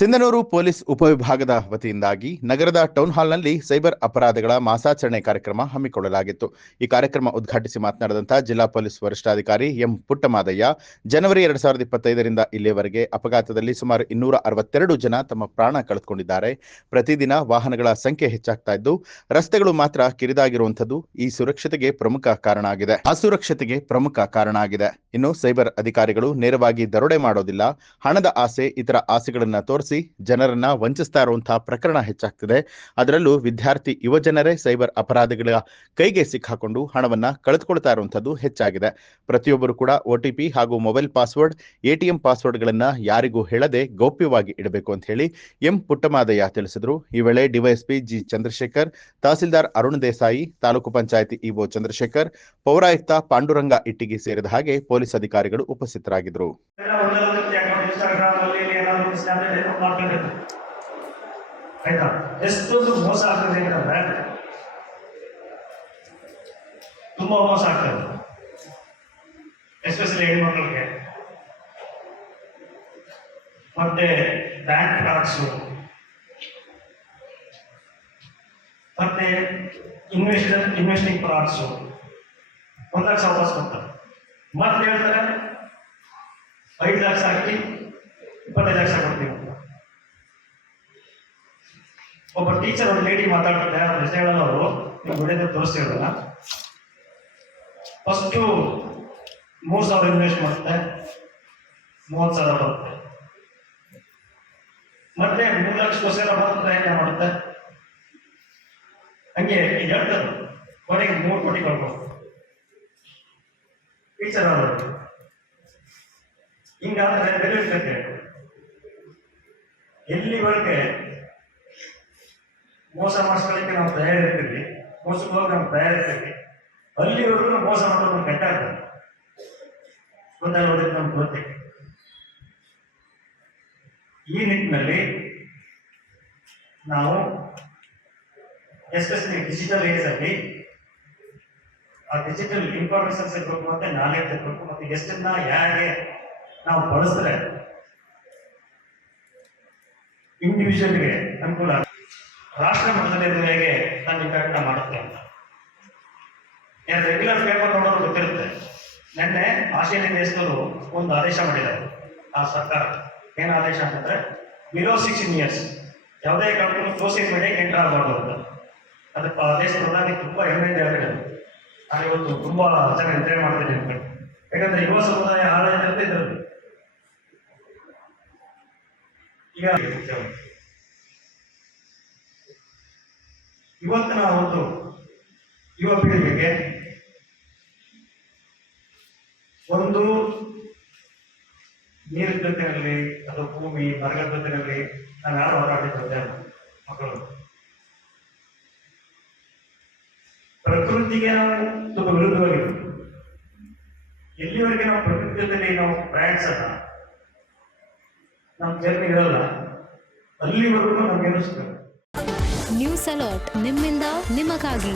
Sindhanur police ಉಪವಿಭಾಗದ ವತಿಯಿಂದಾಗಿ ನಗರದ town ಹಾಲ್ನಲ್ಲಿ ಸೈಬರ್ ಅಪರಾಧಗಳ ಮಾಸಾಚರಣೆ ಕಾರ್ಯಕ್ರಮ ಹಮ್ಮಿಕೊಳ್ಳಲಾಗಿತ್ತು. ಈ ಕಾರ್ಯಕ್ರಮ ಉದ್ಘಾಟಿಸಿ ಮಾತನಾಡಿದಂತಹ ಜಿಲ್ಲಾ ಪೊಲೀಸ್ ವರಿಷ್ಠಾಧಿಕಾರಿ ಎಂ ಪುಟ್ಟಮಾದಯ್ಯ, ಜನವರಿ 2025ರಿಂದ ಇಲ್ಲಿಯವರೆಗೆ ಅಪಘಾತದಲ್ಲಿ ಸುಮಾರು 262 ಜನ ತಮ್ಮ ಪ್ರಾಣ ಕಳೆದುಕೊಂಡಿದ್ದಾರೆ. ಪ್ರತಿದಿನ ವಾಹನಗಳ ಸಂಖ್ಯೆ ಹೆಚ್ಚಾಗ್ತಾ ಇದ್ದು ರಸ್ತೆಗಳು ಮಾತ್ರ ಕಿರಿದಾಗಿರುವಂಥದ್ದು ಈ ಸುರಕ್ಷತೆಗೆ ಪ್ರಮುಖ ಕಾರಣ ಆಗಿದೆ. ಅಸುರಕ್ಷತೆಗೆ ಪ್ರಮುಖ ಕಾರಣ ಆಗಿದೆ. ಇನ್ನು ಸೈಬರ್ ಅಧಿಕಾರಿಗಳು ನೇರವಾಗಿ ದರೋಡೆ ಮಾಡೋದಿಲ್ಲ, ಹಣದ ಆಸೆ, ಇತರ ಆಸೆಗಳನ್ನ ತೋರಿಸಿ ಜನರನ್ನ ವಂಚಿಸ್ತಾ ಇರುವಂತಹ ಪ್ರಕರಣ ಹೆಚ್ಚಾಗ್ತಿದೆ. ಅದರಲ್ಲೂ ವಿದ್ಯಾರ್ಥಿ ಯುವಜನರೇ ಸೈಬರ್ ಅಪರಾಧಗಳ ಕೈಗೆ ಸಿಕ್ಕಾಕೊಂಡು ಹಣವನ್ನ ಕಳೆದುಕೊಳ್ತಾ ಇರುವಂತದ್ದು ಹೆಚ್ಚಾಗಿದೆ. ಪ್ರತಿಯೊಬ್ಬರು ಕೂಡ OTP ಹಾಗೂ ಮೊಬೈಲ್ ಪಾಸ್ವರ್ಡ್, ATM ಪಾಸ್ವರ್ಡ್ಗಳನ್ನ ಯಾರಿಗೂ ಹೇಳದೆ ಗೌಪ್ಯವಾಗಿ ಇಡಬೇಕು ಅಂತ ಹೇಳಿ ಎಂ ಪುಟ್ಟಮಾದಯ್ಯ ತಿಳಿಸಿದ್ರು. ಈ ವೇಳೆ ಡಿವೈಎಸ್ಪಿ ಜಿ ಚಂದ್ರಶೇಖರ್, ತಹಸೀಲ್ದಾರ್ ಅರುಣ್ ದೇಸಾಯಿ, ತಾಲೂಕು ಪಂಚಾಯತಿ ಇಒ ಚಂದ್ರಶೇಖರ್, ಪೌರಾಯುಕ್ತ ಪಾಂಡುರಂಗ ಇಟ್ಟಿಗಿ ಸೇರಿದ ಹಾಗೆ ಪೊಲೀಸ್ ಅಧಿಕಾರಿಗಳು ಉಪಸ್ಥಿತರಾಗಿದ್ದರು. ಆಯ್ತಾ, ಎಷ್ಟೊಂದು ಮೋಸ ಆಗ್ತದೆ ಅಂತಂದ್ರೆ ತುಂಬಾ ಮೋಸ ಆಗ್ತದೆ, ಎಸ್ಪೆಷಲಿ ಹೆಣ್ಮಕ್ಳಿಗೆ. ಮತ್ತೆ ಬ್ಯಾಂಕ್ ಫ್ರಾಡ್ಸು, ಮತ್ತೆ ಇನ್ವೆಸ್ಟಿಂಗ್ ಫ್ರಾಡ್ಸು. 1 ಲಕ್ಷ ವಾಪಸ್ ಕೊಡ್ತಾರೆ, ಮತ್ತೆ ಹೇಳ್ತಾರೆ 5 ಲಕ್ಷ ಹಾಕಿ 25 ಲಕ್ಷ ಕೊಡ್ತೀವಿ. ಒಬ್ಬ ಟೀಚರ್ ಒಂದು ಲೇಡಿ ಮಾತಾಡ್ತಿದ್ದೆ, ಹೆಸರು ಹೇಳಲ್ಲ, ಅವರು ನೀವು ಹೊಡೆದು ತೋರಿಸ್ತಿರಲ್ಲ. ಫಸ್ಟು 3,000 ಇನ್ವೆಸ್ಟ್ ಮಾಡುತ್ತೆ, 30,000 ಬರುತ್ತೆ. ಮತ್ತೆ 3 ಲಕ್ಷಕ್ಕೋಸ್ಕರ ಮತ್ತೆ ಪ್ರಯತ್ನ ಮಾಡುತ್ತೆ. ಹಂಗೆ ಹೇಳ್ತಾರೆ, ಕೊನೆಗೆ 3 ಕೋಟಿ ಕೊಡ್ಬೋದು ಟೀಚರ್ ಅವರು. ಹಿಂಗಾದ್ರೆ ಬೆಲೆ ಇರ್ತೈತೆ. ಎಲ್ಲಿವರೆಗೆ ಮೋಸ ಮಾಡಿಸ್ಕೊಳ್ಳಿಕ್ಕೆ ನಾವು ತಯಾರಿರ್ತೀವಿ, ಮೋಸಕ್ಕೆ ಹೋಗಿ ನಾವು ತಯಾರಿರ್ತೀವಿ, ಅಲ್ಲಿವರೆಗೂ ನಾವು ಮೋಸ ಮಾಡೋದು ಕೆಟ್ಟ ಆಗ್ತದೆ. ಗೊತ್ತಾಗೋದಕ್ಕೆ ನಮ್ಗೆ ಗೊತ್ತಿದೆ. ಈ ನಿಟ್ಟಿನಲ್ಲಿ ನಾವು ಎಸ್ಪೆಷಲಿ ಡಿಜಿಟಲ್ ಏಜ್ ಅಲ್ಲಿ ಆ ಡಿಜಿಟಲ್ ಇನ್ಫಾರ್ಮೇಶನ್ಸ್ ಇರಬೇಕು, ಮತ್ತೆ ನಾಲೆಡ್ಜ್ ಇರಬೇಕು, ಮತ್ತೆ ಎಷ್ಟನ್ನ ಹೇಗೆ ನಾವು ಬಳಸಿದ್ರೆ ಇಂಡಿವಿಜುವಲ್ಗೆ ಅನುಕೂಲ, ರಾಷ್ಟ್ರ ಮಟ್ಟದಲ್ಲಿ ಇದು ಹೇಗೆ ತನ್ನ ಇಂಪ್ಯಾಕ್ಟ್ ಮಾಡುತ್ತೆ ಅಂತ. ರೆಗ್ಯುಲರ್ ಪೇಪರ್ ನೋಡೋದು ಗೊತ್ತಿರುತ್ತೆ. ನಿನ್ನೆ ಆಸ್ಟ್ರೇಲಿಯಾ ದೇಶದಲ್ಲೂ ಒಂದು ಆದೇಶ ಮಾಡಿದ್ದಾರೆ ಆ ಸರ್ಕಾರ. ಏನು ಆದೇಶ ಅಂತಂದ್ರೆ, ಬಿಲೋ 16 ಇಯರ್ಸ್ ಯಾವುದೇ ಕಾರಣಕ್ಕೂ ಸೋಷಿಯಲ್ ಮೀಡಿಯಾಗೆ ಎಂಟರ್ ಆಗಬಾರ್ದು ಅಂತ. ಅದಕ್ಕೆ ಆ ದೇಶದ ಪ್ರಧಾನಿ ತುಂಬಾ ಹೆಮ್ಮೆಯಿಂದ ಹೇಳಿದ್ರು. ನಾನು ಇವತ್ತು ತುಂಬಾ ಚೆನ್ನಾಗಿ ಎಂಜಾಯ್ ಮಾಡ್ತಿದ್ದೀನಿ, ಯಾಕಂದ್ರೆ ಯುವ ಸಮುದಾಯ ಆದಾಯ ಇದ್ರಲ್ಲಿ ಈಗ ಇವತ್ತಿನ ಒಂದು ಯುವ ಪೀಳಿಗೆಗೆ ಒಂದು ನೀರಿನ ಜೊತೆಯಲ್ಲಿ ಅಥವಾ ಭೂಮಿ ಮರಗಳ ಜೊತೆಯಲ್ಲಿ ನಾವು ಯಾರು ಹೋರಾಡಿದ್ದೇವೆ ಮಕ್ಕಳು. ಪ್ರಕೃತಿಗೆ ನಾವು ತುಂಬ ವಿರುದ್ಧವಾಗಿರ್ತೀವಿ. ಎಲ್ಲಿವರೆಗೆ ನಾವು ಪ್ರಕೃತಿ ಜೊತೆಲಿ ನಾವು ಪ್ರಯಾಣಿಸೋಣ, ನಮ್ಮ ಜರ್ನಿ ಇರಲ್ಲ, ಅಲ್ಲಿವರೆಗೂ ನಮ್ಗೆ ಅನಿಸ್ತದೆ. ನ್ಯೂಸ್ ಅಲರ್ಟ್, ನಿಮ್ಮಿಂದ ನಿಮಗಾಗಿ.